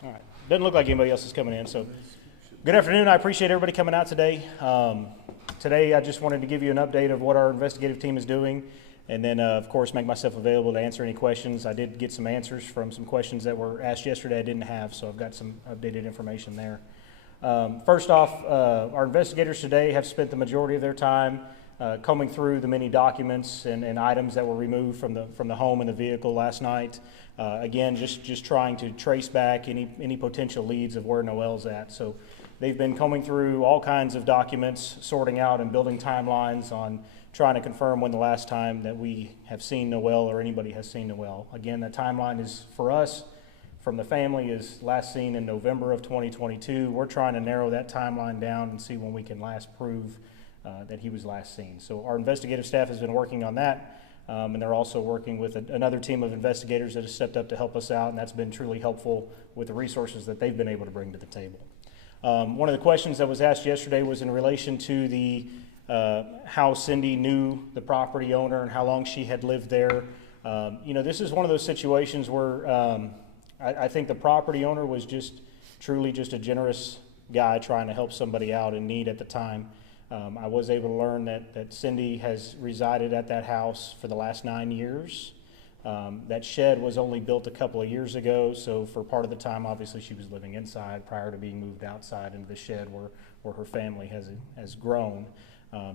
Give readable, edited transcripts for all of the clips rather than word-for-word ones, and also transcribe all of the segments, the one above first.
All right. Doesn't look like anybody else is coming in. So, good afternoon. I appreciate everybody coming out today. Today, I just wanted to give you an update of what our investigative team is doing, and then, of course, make myself available to answer any questions. I did get some answers from some questions that were asked yesterday I didn't have, so I've got some updated information there. First off, our investigators today have spent the majority of their time combing through the many documents and items that were removed from the home and the vehicle last night. Again, just trying to trace back any potential leads of where Noel's at. So they've been combing through all kinds of documents, sorting out and building timelines on trying to confirm when the last time that we have seen Noel or anybody has seen Noel. Again, the timeline is for us from the family is last seen in November of 2022. We're trying to narrow that timeline down and see when we can last prove that he was last seen. So our investigative staff has been working on that, and they're also working with another team of investigators that has stepped up to help us out, and that's been truly helpful with the resources that they've been able to bring to the table. One of the questions that was asked yesterday was in relation to the how Cindy knew the property owner and how long she had lived there. This is one of those situations where I think the property owner was truly just a generous guy trying to help somebody out in need at the time. I was able to learn that Cindy has resided at that house for the last 9 years. That shed was only built a couple of years ago, so for part of the time, obviously, she was living inside prior to being moved outside into the shed where her family has grown.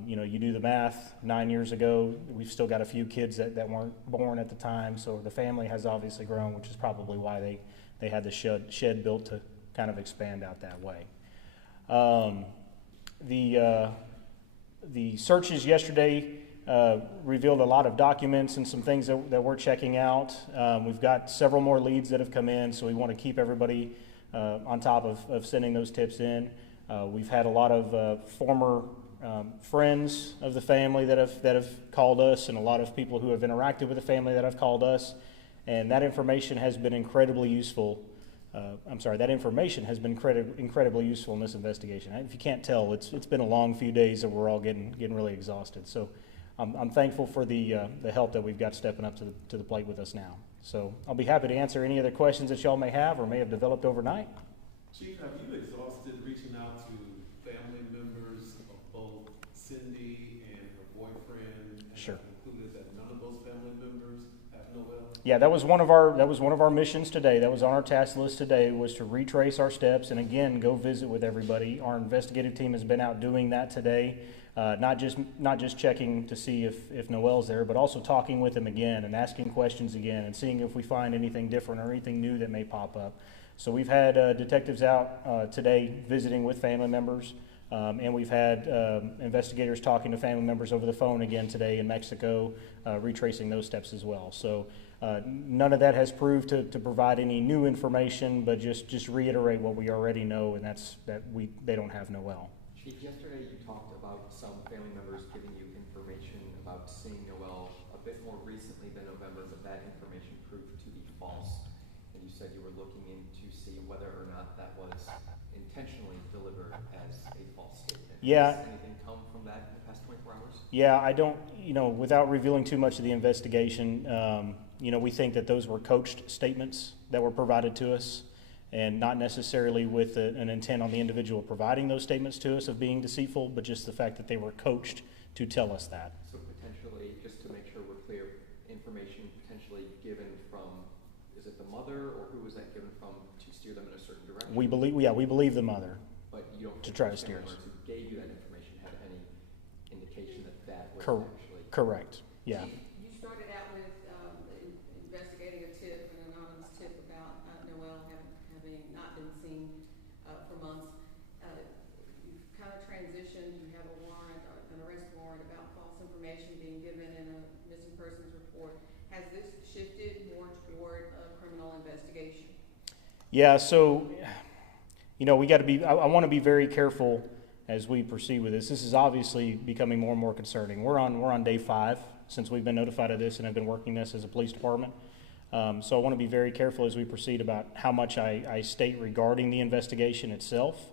You do the math, 9 years ago, we've still got a few kids that weren't born at the time, so the family has obviously grown, which is probably why they had the shed built to kind of expand out that way. The searches yesterday revealed a lot of documents and some things that we're checking out. We've got several more leads that have come in, so we want to keep everybody on top of sending those tips in. We've had a lot of former friends of the family that have called us, and a lot of people who have interacted with the family that have called us, and that information has been incredibly useful. That information has been incredibly useful in this investigation. If you can't tell, it's been a long few days that we're all getting really exhausted. So I'm thankful for the help that we've got stepping up to the plate with us now. So I'll be happy to answer any other questions that y'all may have or may have developed overnight. Chief, have you exhausted reaching out to family members of both Cindy and her boyfriend? Sure. Concluded that none of those family members have Noel? Yeah, that was one of our missions today. That was on our task list today, was to retrace our steps and again go visit with everybody. Our investigative team has been out doing that today, not just checking to see if Noel's there, but also talking with him again and asking questions again and seeing if we find anything different or anything new that may pop up. So we've had detectives out today visiting with family members, and we've had investigators talking to family members over the phone again today in Mexico, retracing those steps as well. So none of that has proved to provide any new information, but just reiterate what we already know, and that's that they don't have Noel. Chief, yesterday you talked about some family members giving you information about seeing Noel a bit more recently than November, but that information proved to be false. And you said you were looking in to see whether or not that was intentionally delivered as a false statement. Yeah. Has anything come from that in the past 24 hours? Yeah, I don't, without revealing too much of the investigation, we think that those were coached statements that were provided to us, and not necessarily with an intent on the individual providing those statements to us of being deceitful, but just the fact that they were coached to tell us that. So potentially, just to make sure we're clear, information potentially given from, is it the mother, or who was that given from to steer them in a certain direction? We believe the mother. But you don't to try to steer us. Who gave you that information had any indication that was actually correct? Yeah. You started out with investigating a tip, an anonymous tip about Noel having not been seen for months. You've kind of transitioned. You have a warrant, an arrest warrant about false information being given in a missing persons report. Has this shifted more toward a criminal investigation? Yeah. So, we got to be. I want to be very careful as we proceed with this. This is obviously becoming more and more concerning. We're on day 5 since we've been notified of this and have been working this as a police department. So I want to be very careful as we proceed about how much I state regarding the investigation itself,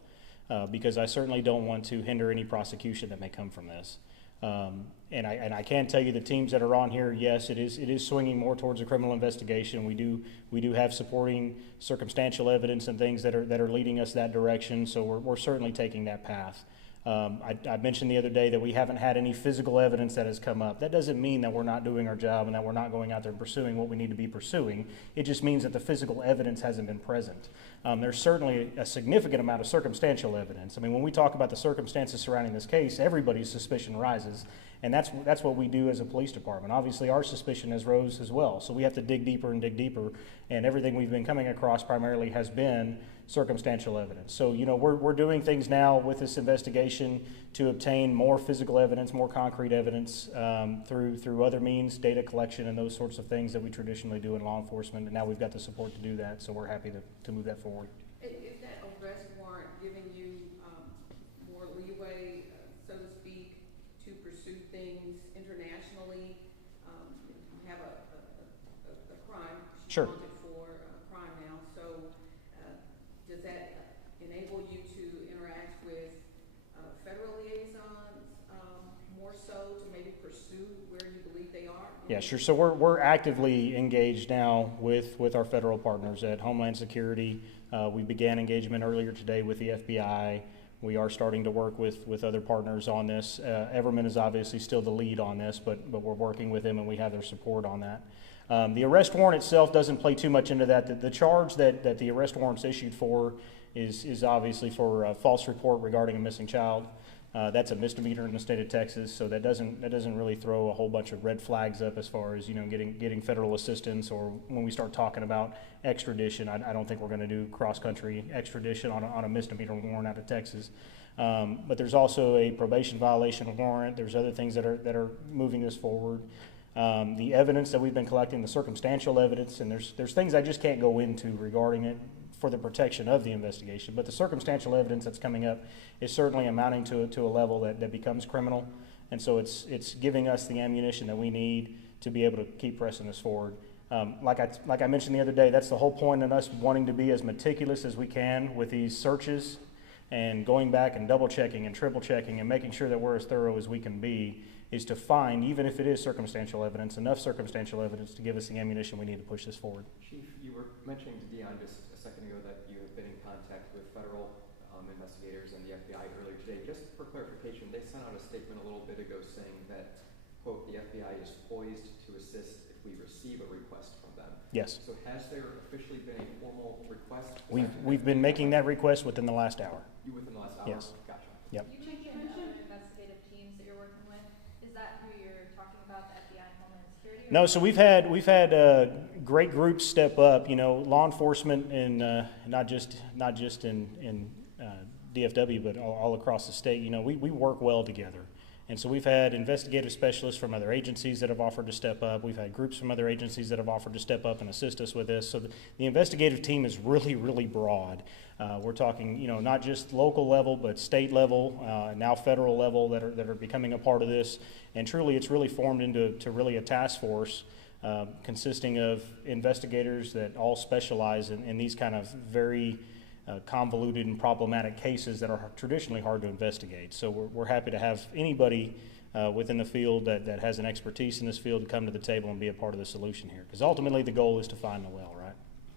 because I certainly don't want to hinder any prosecution that may come from this. And I can tell you the teams that are on here, yes, it is swinging more towards a criminal investigation. We do have supporting circumstantial evidence and things that are leading us that direction. So we're certainly taking that path. I mentioned the other day that we haven't had any physical evidence that has come up. That doesn't mean that we're not doing our job and that we're not going out there and pursuing what we need to be pursuing. It just means that the physical evidence hasn't been present. There's certainly a significant amount of circumstantial evidence. I mean, when we talk about the circumstances surrounding this case, everybody's suspicion rises, and that's what we do as a police department. Obviously, our suspicion has rose as well, so we have to dig deeper and dig deeper, and everything we've been coming across primarily has been circumstantial evidence. So, we're doing things now with this investigation to obtain more physical evidence, more concrete evidence through other means, data collection and those sorts of things that we traditionally do in law enforcement, and now we've got the support to do that, so we're happy to move that forward. Is that arrest warrant giving you more leeway, so to speak, to pursue things internationally? You have a crime. She's Sure. wanted for a crime now. So does that enable you to interact with federal liaisons more so to maybe pursue where you believe they are? Yeah, sure. So we're actively engaged now with our federal partners at Homeland Security. We began engagement earlier today with the FBI. We are starting to work with other partners on this. Everman is obviously still the lead on this, but we're working with them and we have their support on that. The arrest warrant itself doesn't play too much into that. The charge that the arrest warrant's issued for is obviously for a false report regarding a missing child. That's a misdemeanor in the state of Texas, so that doesn't really throw a whole bunch of red flags up as far as getting federal assistance, or when we start talking about extradition. I don't think we're going to do cross-country extradition on a misdemeanor warrant out of Texas. But there's also a probation violation warrant. There's other things that are moving this forward. The evidence that we've been collecting, the circumstantial evidence, and there's things I just can't go into regarding it for the protection of the investigation, but the circumstantial evidence that's coming up is certainly amounting to a level that becomes criminal, and so it's giving us the ammunition that we need to be able to keep pressing this forward. Like I mentioned the other day, that's the whole point in us wanting to be as meticulous as we can with these searches and going back and double checking and triple checking and making sure that we're as thorough as we can be, is to find, even if it is circumstantial evidence, enough circumstantial evidence to give us the ammunition we need to push this forward. Chief, you were mentioning to Dion just a second ago that you have been in contact with federal investigators and the FBI earlier today. Just for clarification, they sent out a statement a little bit ago saying that, quote, the FBI is poised to assist if we receive a request from them. Yes. So has there officially been a formal request? We've been making that request within the last hour. You within the last hour? Yes. Gotcha. Yep. You mentioned other investigative teams that you're working with. Is that who you're talking about, the FBI and Homeland Security? No, so we've had great groups step up. Law enforcement, and not just in DFW, but all across the state. We work well together, and so we've had investigative specialists from other agencies that have offered to step up. We've had groups from other agencies that have offered to step up and assist us with this. So the investigative team is really, really broad. We're talking, not just local level, but state level, now federal level that are becoming a part of this. And truly, it's really formed into really a task force consisting of investigators that all specialize in these kind of very convoluted and problematic cases that are traditionally hard to investigate. So we're happy to have anybody within the field that has an expertise in this field to come to the table and be a part of the solution here. Because ultimately, the goal is to find Noel, right?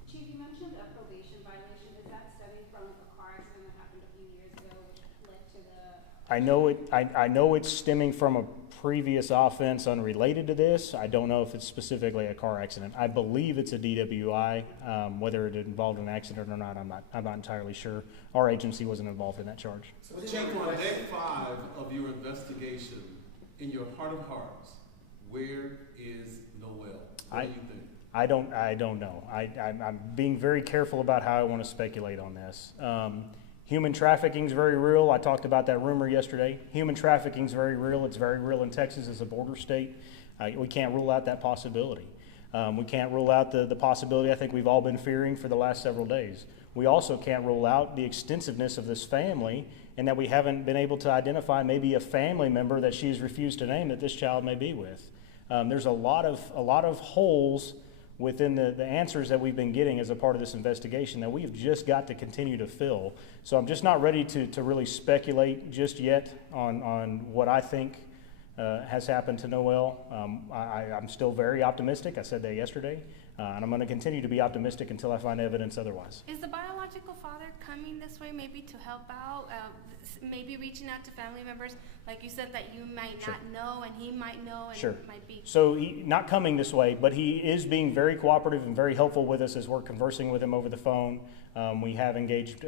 Chief, you mentioned a probation violation. Is that stemming from a car accident that happened a few years ago, which led to the? I know it's stemming from a previous offense unrelated to this. I don't know if it's specifically a car accident. I believe it's a DWI. Whether it involved an accident or not, I'm not entirely sure. Our agency wasn't involved in that charge. So Chief, on day 5 of your investigation, in your heart of hearts, where is Noel? What do you think? I don't know. I'm being very careful about how I want to speculate on this. Human trafficking is very real. I talked about that rumor yesterday. Human trafficking is very real. It's very real in Texas as a border state. We can't rule out that possibility. We can't rule out the possibility I think we've all been fearing for the last several days. We also can't rule out the extensiveness of this family and that we haven't been able to identify maybe a family member that she's refused to name that this child may be with. There's a lot of holes within the answers that we've been getting as a part of this investigation that we've just got to continue to fill. So I'm just not ready to really speculate just yet on what I think has happened to Noel. I'm still very optimistic. I said that yesterday, and I'm going to continue to be optimistic until I find evidence otherwise. Is the biological father coming this way maybe to help out, maybe reaching out to family members? Like you said that you might Sure. not know and he might know and Sure. it might be. So not coming this way, but he is being very cooperative and very helpful with us as we're conversing with him over the phone. We have engaged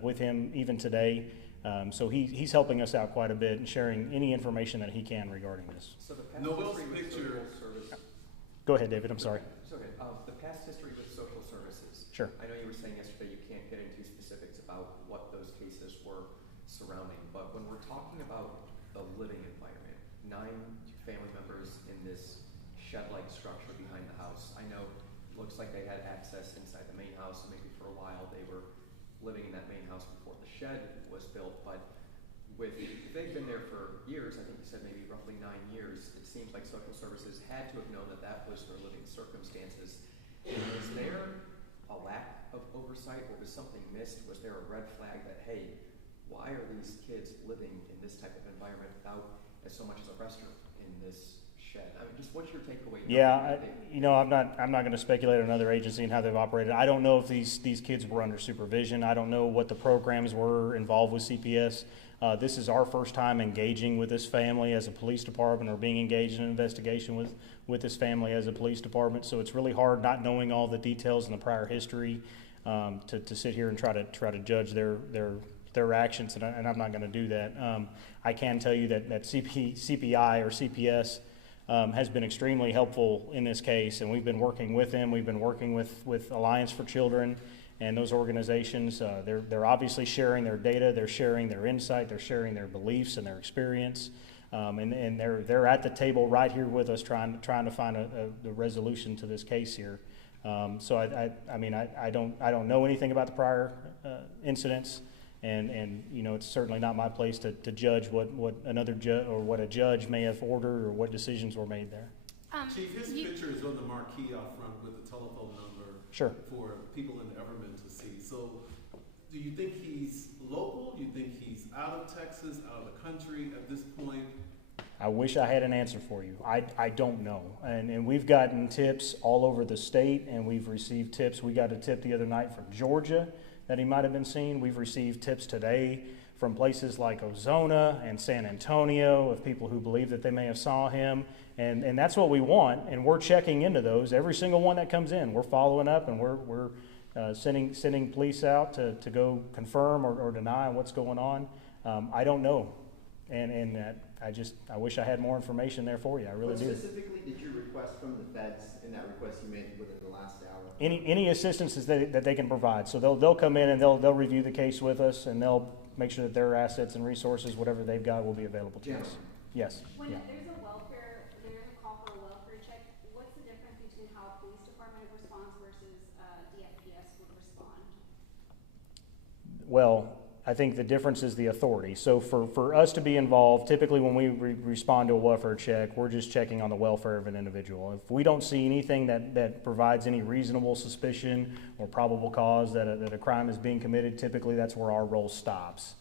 with him even today. So he's helping us out quite a bit and sharing any information that he can regarding this. So the past Noel's history with picture- social service. Go ahead, David. I'm sorry. It's okay. The past history with social services. Sure. I know you were saying yesterday you can't get into specifics about what those cases were surrounding, but when we're talking about the living environment, 9 family members in this shed-like structure behind the house. I know it looks like they had access inside the main house, and maybe for a while they were living in that main house before the shed was built, but they've been there for years. I think you said maybe roughly 9 years. It seems like social services had to have known that that was their living circumstances. Was there a lack of oversight, or was something missed? Was there a red flag that, hey, why are these kids living in this type of environment without as so much as a restroom in this shed? I mean, just what's your takeaway? Yeah, I'm not going to speculate on another agency and how they've operated. I don't know if these kids were under supervision. I don't know what the programs were involved with CPS. This is our first time engaging with this family as a police department, or being engaged in an investigation with this family as a police department. So it's really hard, not knowing all the details and the prior history, to sit here and try to judge their actions, and I'm not going to do that. I can tell you that CPI or CPS has been extremely helpful in this case, and we've been working with them. We've been working with Alliance for Children and those organizations. They're obviously sharing their data, they're sharing their insight, they're sharing their beliefs and their experience, and they're at the table right here with us, trying to find a resolution to this case here. So I don't know anything about the prior incidents. And it's certainly not my place to judge what another judge or what a judge may have ordered or what decisions were made there. Chief, his picture is on the marquee out front with the telephone number. Sure. For people in Everman to see. So, do you think he's local? Do you think he's out of Texas, out of the country at this point? I wish I had an answer for you. I don't know. And we've gotten tips all over the state, and we've received tips. We got a tip the other night from Georgia that he might have been seen. We've received tips today from places like Ozona and San Antonio of people who believe that they may have saw him. And that's what we want, and we're checking into those. Every single one that comes in, we're following up, and we're sending police out to go confirm or deny what's going on. I don't know, and I wish I had more information there for you. I really do. What specifically did you request from the feds in that request you made within the last hour? Any assistance that they can provide. So they'll come in and they'll review the case with us, and they'll make sure that their assets and resources, whatever they've got, will be available to us. Yes. When Yeah. there's a call for a welfare check, what's the difference between how a police department responds versus DFPS would respond? Well, I think the difference is the authority. So for us to be involved, typically when we respond to a welfare check, we're just checking on the welfare of an individual. If we don't see anything that provides any reasonable suspicion or probable cause that a crime is being committed, typically that's where our role stops.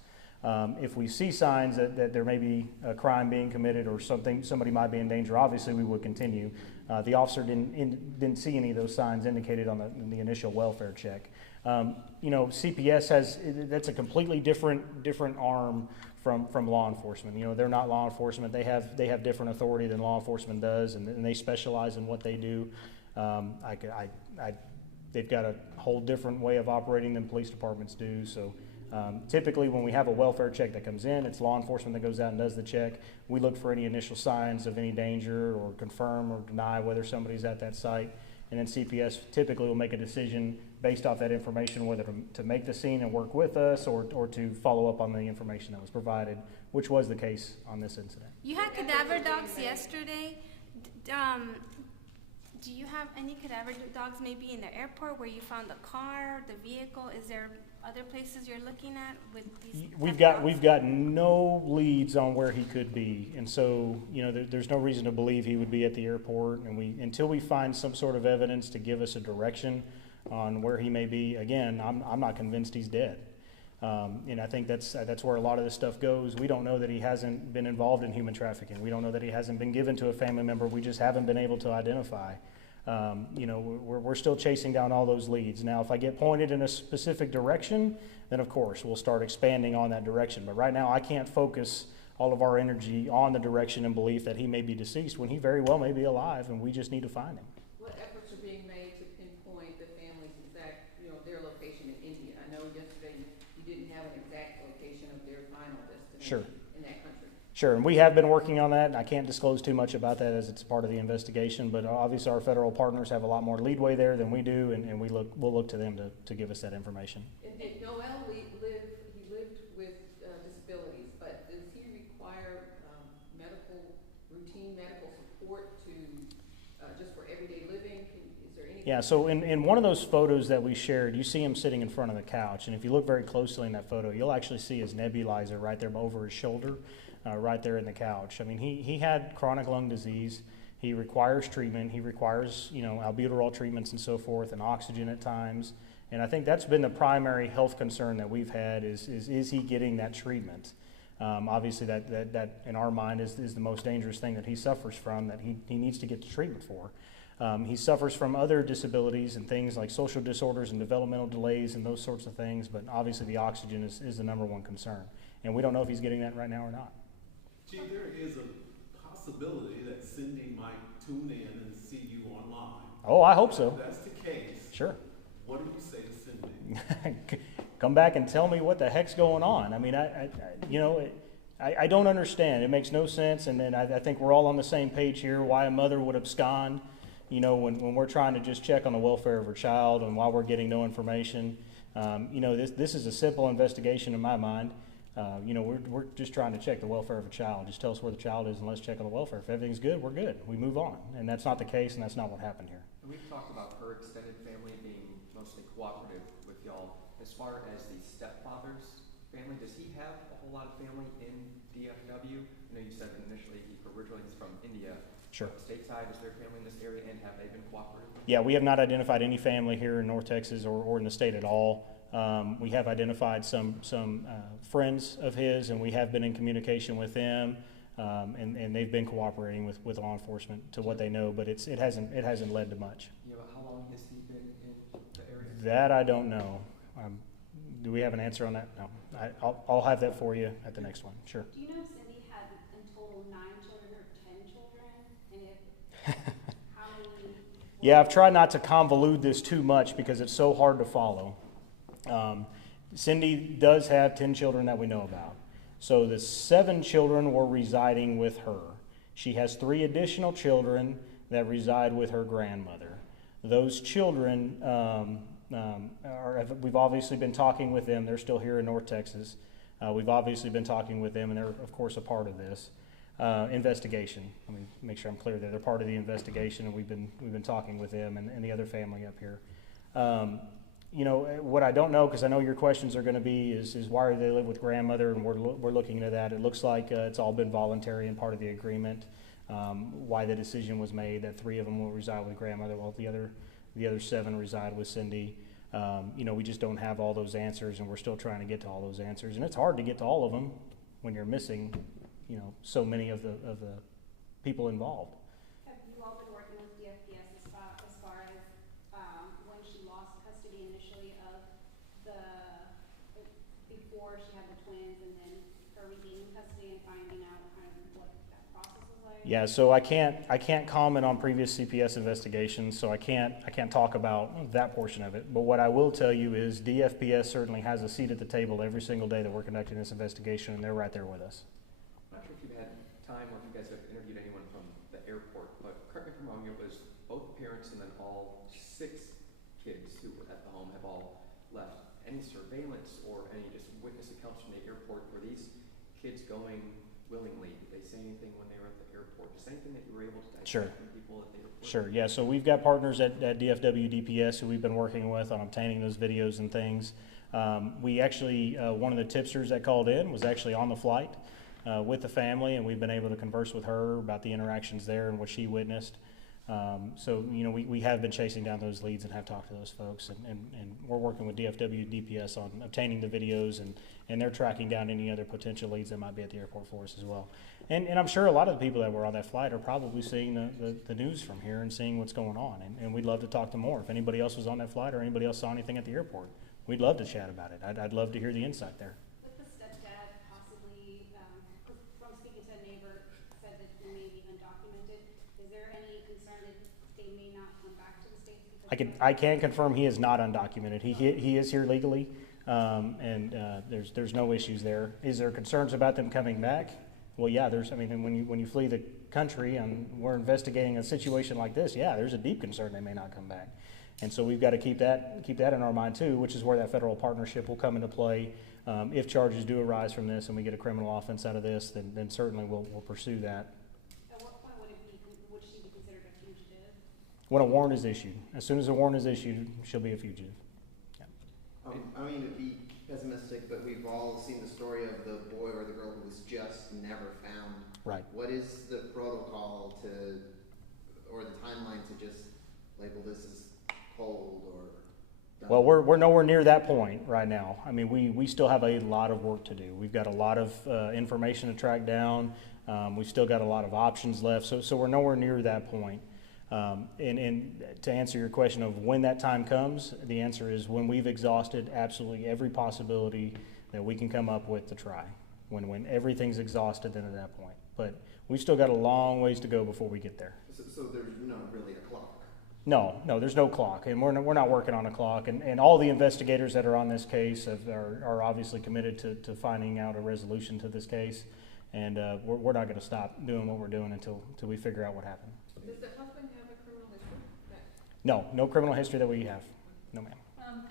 If we see signs that there may be a crime being committed or somebody might be in danger, obviously we would continue. The officer didn't see any of those signs indicated on the initial welfare check. CPS that's a completely different arm from law enforcement. They're not law enforcement. They have different authority than law enforcement does, and they specialize in what they do. They've got a whole different way of operating than police departments do. So typically when we have a welfare check that comes in, it's law enforcement that goes out and does the check. We look for any initial signs of any danger or confirm or deny whether somebody's at that site. And then CPS typically will make a decision based off that information whether to make the scene and work with us or to follow up on the information that was provided, which was the case on this incident. You had cadaver dogs yesterday. Do you have any cadaver dogs maybe in the airport where you found the car, the vehicle? Is there other places you're looking at with these? We've got no leads on where he could be, and so there's no reason to believe he would be at the airport. And until we find some sort of evidence to give us a direction on where he may be, again, I'm not convinced he's dead. And I think that's where a lot of this stuff goes. We don't know that he hasn't been involved in human trafficking. We don't know that he hasn't been given to a family member. We just haven't been able to identify. We're still chasing down all those leads. Now, if I get pointed in a specific direction, then of course we'll start expanding on that direction. But right now I can't focus all of our energy on the direction and belief that he may be deceased when he very well may be alive, and we just need to find him. What efforts are being made to pinpoint the family's exact, their location in India? I know yesterday you didn't have an exact location of their final destination in that country. Sure, and we have been working on that, and I can't disclose too much about that as it's part of the investigation, but obviously our federal partners have a lot more leadway there than we do, and we'll look to them to give us that information. And did Noel lived with disabilities, but does he require routine medical support to just for everyday living? Is there any? Yeah, so in one of those photos that we shared, you see him sitting in front of the couch, and if you look very closely in that photo, you'll actually see his nebulizer right there over his shoulder. Right there in the couch. I mean, he had chronic lung disease. He requires treatment. He requires, albuterol treatments and so forth, and oxygen at times. And I think that's been the primary health concern that we've had is he getting that treatment? Obviously, that in our mind is the most dangerous thing that he suffers from, that he needs to get the treatment for. He suffers from other disabilities and things like social disorders and developmental delays and those sorts of things, but obviously the oxygen is the number one concern. And we don't know if he's getting that right now or not. Chief, there is a possibility that Cindy might tune in and see you online. Oh, I hope so. If that's the case, sure. What do you say to Cindy? Come back and tell me what the heck's going on. I mean, I don't understand. It makes no sense. And then I think we're all on the same page here. Why a mother would abscond, when we're trying to just check on the welfare of her child and while we're getting no information. This is a simple investigation in my mind. We're just trying to check the welfare of a child. Just tell us where the child is and let's check on the welfare. If everything's good, we're good. We move on. And that's not the case, and that's not what happened here. And we've talked about her extended family being mostly cooperative with y'all. As far as the stepfather's family, does he have a whole lot of family in DFW? I know you said initially he originally is from India. Sure. Stateside, is there family in this area, and have they been cooperative? Yeah, we have not identified any family here in North Texas or in the state at all. We have identified some friends of his, and we have been in communication with them, and they've been cooperating with law enforcement to what they know, but it hasn't led to much. Yeah, but how long has he been in the area? That I don't know. Do we have an answer on that? No. I'll have that for you at the next one. Sure. Do you know if Cindy had in total 9 children or 10 children? And if how many? Yeah, I've tried not to convolute this too much because it's so hard to follow. Cindy does have 10 children that we know about. So the 7 children were residing with her. She has 3 additional children that reside with her grandmother. Those children, we've obviously been talking with them. They're still here in North Texas. We've obviously been talking with them, and they're, of course, a part of this investigation. Let me make sure I'm clear there. They're part of the investigation, and we've been talking with them and the other family up here. What I don't know, because I know your questions are going to be, is why do they live with grandmother, and we're looking into that. It looks like it's all been voluntary and part of the agreement. Why the decision was made that 3 of them will reside with grandmother, while the other 7 reside with Cindy. We just don't have all those answers, and we're still trying to get to all those answers. And it's hard to get to all of them when you're missing, so many of the people involved. Have you all been working with DFPS as far as when she lost custody initially of before she had the twins, and then her regaining custody and finding out kind of what that process was like? Yeah, so I can't comment on previous CPS investigations, so I can't talk about that portion of it. But what I will tell you is DFPS certainly has a seat at the table every single day that we're conducting this investigation, and they're right there with us. I'm not sure if you've had time or if you guys have interviewed anyone from the airport, but correct me if I'm wrong, it was both parents and then all 6 kids who were at the home have all left. Any surveillance or any just witness accounts from the airport, were these kids going willingly? Did they say anything when they were at the airport? Just anything that you were able to dissect from people that they reported? Sure, yeah, so we've got partners at DFW DPS who we've been working with on obtaining those videos and things. We actually, one of the tipsters that called in was actually on the flight with the family, and we've been able to converse with her about the interactions there and what she witnessed. So, we have been chasing down those leads and have talked to those folks, and we're working with DFW DPS on obtaining the videos, and they're tracking down any other potential leads that might be at the airport for us as well. And I'm sure a lot of the people that were on that flight are probably seeing the news from here and seeing what's going on, and we'd love to talk to more. If anybody else was on that flight or anybody else saw anything at the airport, we'd love to chat about it. I'd love to hear the insight there. With the stepdad possibly, from speaking to a neighbor, said that he may be undocumented, is there any concern that they may not come back to the States? I can confirm he is not undocumented. He is here legally, and there's no issues there. Is there concerns about them coming back? Well, yeah. When you flee the country and we're investigating a situation like this, yeah, there's a deep concern they may not come back, and so we've got to keep that in our mind too, which is where that federal partnership will come into play. If charges do arise from this and we get a criminal offense out of this, then certainly we'll pursue that. At what point would she be considered a fugitive? When a warrant is issued. As soon as a warrant is issued, she'll be a fugitive. Yeah. I mean, to be pessimistic, but we've all seen the story of the boy or the girl who was just never found. Right. What is the protocol or the timeline to just label this as cold or done? Well, we're nowhere near that point right now. I mean, we still have a lot of work to do. We've got a lot of information to track down. We've still got a lot of options left. So we're nowhere near that point. And to answer your question of when that time comes, the answer is when we've exhausted absolutely every possibility that we can come up with to try. When everything's exhausted, then at that point. But we've still got a long ways to go before we get there. So there's not really a clock? No, there's no clock, and we're not working on a clock. And all the investigators that are on this case are obviously committed to finding out a resolution to this case. And we're not going to stop doing what we're doing until we figure out what happened. Does the husband have a criminal history? No criminal history that we have. No, ma'am. Everman,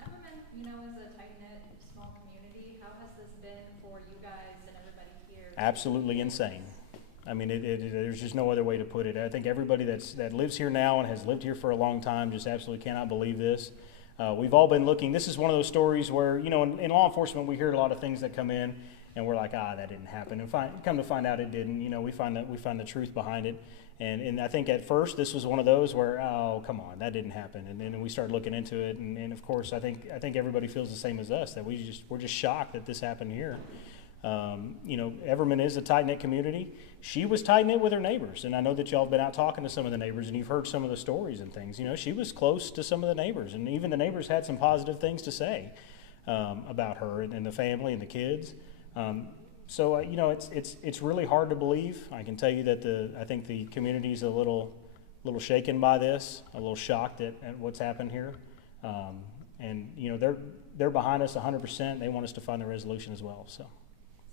is a tight-knit, small community. How has this been for you guys and everybody here? Absolutely insane. I mean, there's just no other way to put it. I think everybody that lives here now and has lived here for a long time just absolutely cannot believe this. We've all been looking. This is one of those stories where, in law enforcement, we hear a lot of things that come in, and we're like, that didn't happen. And come to find out it didn't. We find the truth behind it. And I think at first this was one of those where, oh, come on, that didn't happen. And then we started looking into it, and of course I think everybody feels the same as us, that we're just shocked that this happened here. Everman is a tight-knit community. She was tight-knit with her neighbors, and I know that y'all have been out talking to some of the neighbors, and you've heard some of the stories and things. She was close to some of the neighbors, and even the neighbors had some positive things to say about her and the family and the kids. So it's really hard to believe. I can tell you that I think the community is a little shaken by this, a little shocked at what's happened here, and they're behind us 100%. They want us to find the resolution as well. So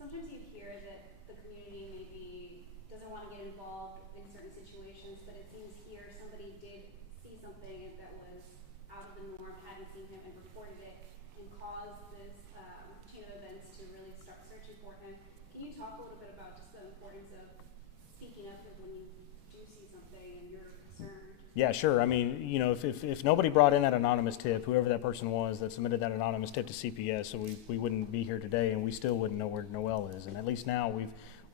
Sometimes you hear that the community maybe doesn't want to get involved in certain situations, but it seems here somebody did see something that was out of the norm, hadn't seen him, and reported it, and caused this chain of events to really start searching for him. Can you talk a little bit about just the importance of speaking up when you do see something and you're concerned? Yeah, sure. I mean, if nobody brought in that anonymous tip, whoever that person was that submitted that anonymous tip to CPS, so we wouldn't be here today, and we still wouldn't know where Noel is. And at least now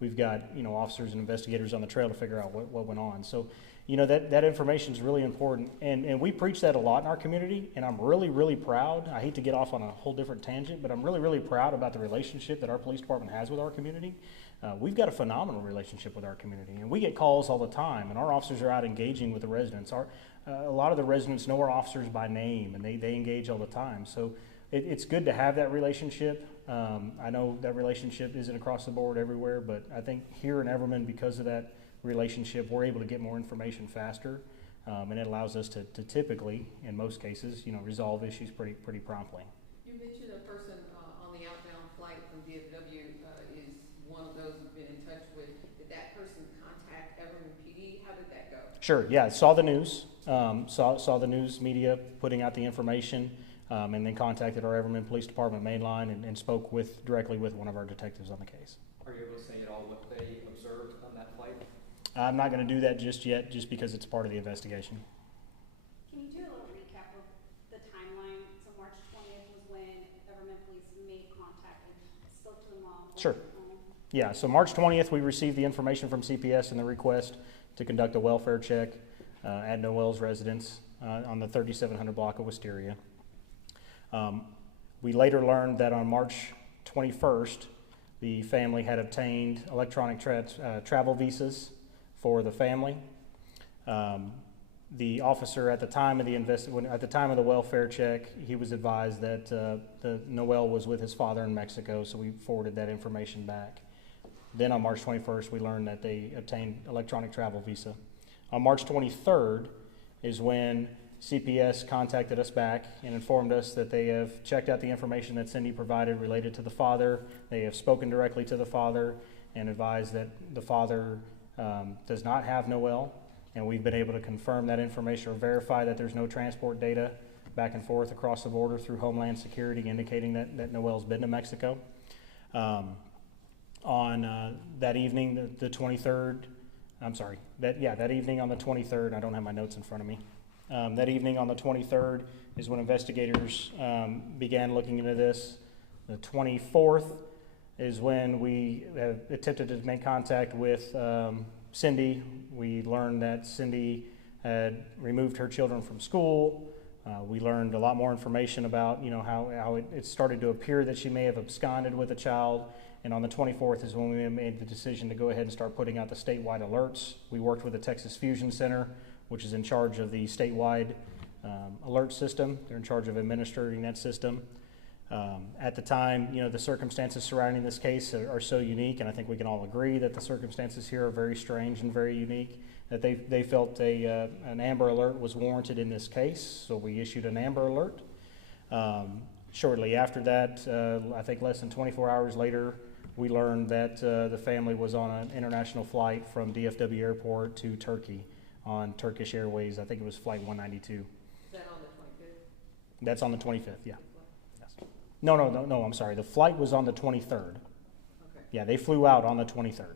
we've got officers and investigators on the trail to figure out what went on. So that information is really important, and we preach that a lot in our community. And I'm really, really proud. I hate to get off on a whole different tangent, but I'm really, really proud about the relationship that our police department has with our community. We've got a phenomenal relationship with our community, and we get calls all the time, and our officers are out engaging with the residents. A lot of the residents know our officers by name, and they engage all the time. So it's good to have that relationship. I know that relationship isn't across the board everywhere, but I think here in Everman, because of that relationship, we're able to get more information faster, and it allows us to typically, in most cases, resolve issues pretty promptly. You mentioned a person on the outbound flight from DFW is one of those you've been in touch with. Did that person contact Everman PD? How did that go? Sure. Yeah, saw the news. Saw the news media putting out the information, and then contacted our Everman Police Department main line and spoke directly with one of our detectives on the case. Are you able to say at all what they observed on that flight? I'm not going to do that just yet, just because it's part of the investigation. Can you do a little recap of the timeline? So March 20th was when Everman Police made contact and spoke to them all. Sure. Yeah, so March 20th we received the information from CPS and the request to conduct a welfare check. at Noel's residence on the 3700 block of Wisteria. We later learned that on March 21st, the family had obtained electronic travel visas for the family. The officer at the time of the welfare check, he was advised that Noel was with his father in Mexico, so we forwarded that information back. Then on March 21st, we learned that they obtained electronic travel visa. On March 23rd is when CPS contacted us back and informed us that they have checked out the information that Cindy provided related to the father. They have spoken directly to the father and advised that the father does not have Noel, and we've been able to confirm that information or verify that there's no transport data back and forth across the border through Homeland Security indicating that Noel's been to Mexico. On that evening, the 23rd, that evening on the 23rd, I don't have my notes in front of me. That evening on the 23rd is when investigators began looking into this. The 24th is when we attempted to make contact with Cindy. We learned that Cindy had removed her children from school. We learned a lot more information about, how it started to appear that she may have absconded with a child. And on the 24th is when we made the decision to go ahead and start putting out the statewide alerts. We worked with the Texas Fusion Center, which is in charge of the statewide alert system. They're in charge of administering that system. At the time, the circumstances surrounding this case are so unique, and I think we can all agree that the circumstances here are very strange and very unique, that they felt an Amber Alert was warranted in this case, so we issued an Amber Alert. Shortly after that, I think less than 24 hours later, we learned that the family was on an international flight from DFW Airport to Turkey on Turkish Airways. I think it was Flight 192. Is that on the 25th? That's on the 25th, yeah. Yes. No, I'm sorry. The flight was on the 23rd. Okay. Yeah, they flew out on the 23rd.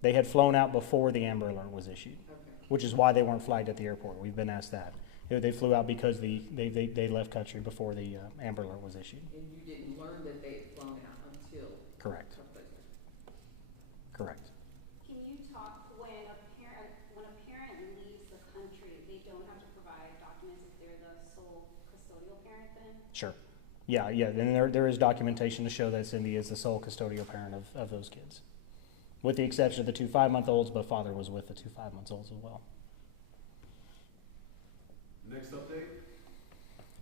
They had flown out before the Amber Alert was issued, Okay. which is why they weren't flagged at the airport. We've been asked that. They flew out because they left country before the Amber Alert was issued. And you didn't learn that they had flown out until? Correct. Correct. Can you talk when a parent leaves the country, they don't have to provide documents if they're the sole custodial parent then? Sure. Yeah. And there is documentation to show that Cindy is the sole custodial parent of those kids, with the exception of the 2 5-month-olds, but father was with the 2 5-month-olds as well. Next update?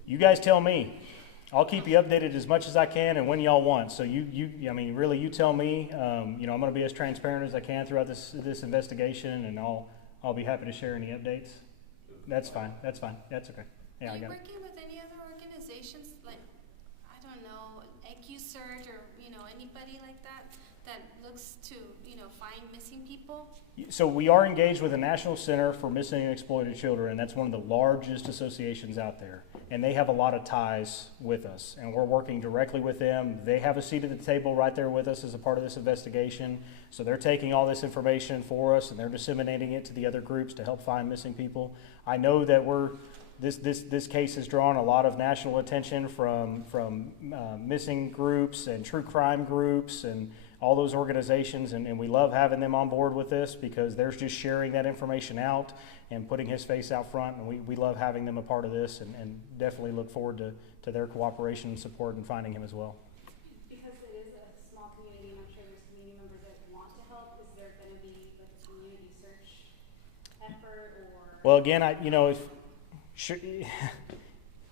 You guys tell me. I'll keep you updated as much as I can and when y'all want. So you tell me. I'm going to be as transparent as I can throughout this investigation, and I'll be happy to share any updates. That's fine. That's okay. Yeah, Are I you got it. working with any other organizations, like, I don't know, EcuSearch or, anybody like that looks to, find missing people? So we are engaged with the National Center for Missing and Exploited Children, and that's one of the largest associations out there. And they have a lot of ties with us, and we're working directly with them. They have a seat at the table right there with us as a part of this investigation. So they're taking all this information for us, and they're disseminating it to the other groups to help find missing people. I know that this case has drawn a lot of national attention from missing groups and true crime groups and all those organizations, and we love having them on board with this because they're just sharing that information out and putting his face out front, and we love having them a part of this, and definitely look forward to their cooperation and support in finding him as well. Because it is a small community, and I'm sure there's community members that want to help, is there going to be like a community search effort or? Well, again,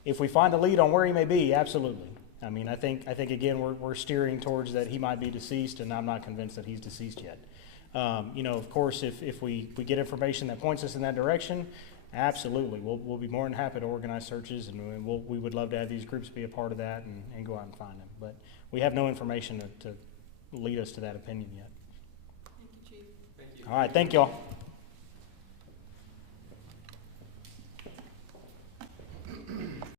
if we find a lead on where he may be, absolutely. I mean, I think again, we're steering towards that he might be deceased, and I'm not convinced that he's deceased yet. Of course, if we get information that points us in that direction, absolutely, we'll be more than happy to organize searches, and we would love to have these groups be a part of that and go out and find them. But we have no information to lead us to that opinion yet. Thank you, Chief. Thank you. All right, thank y'all.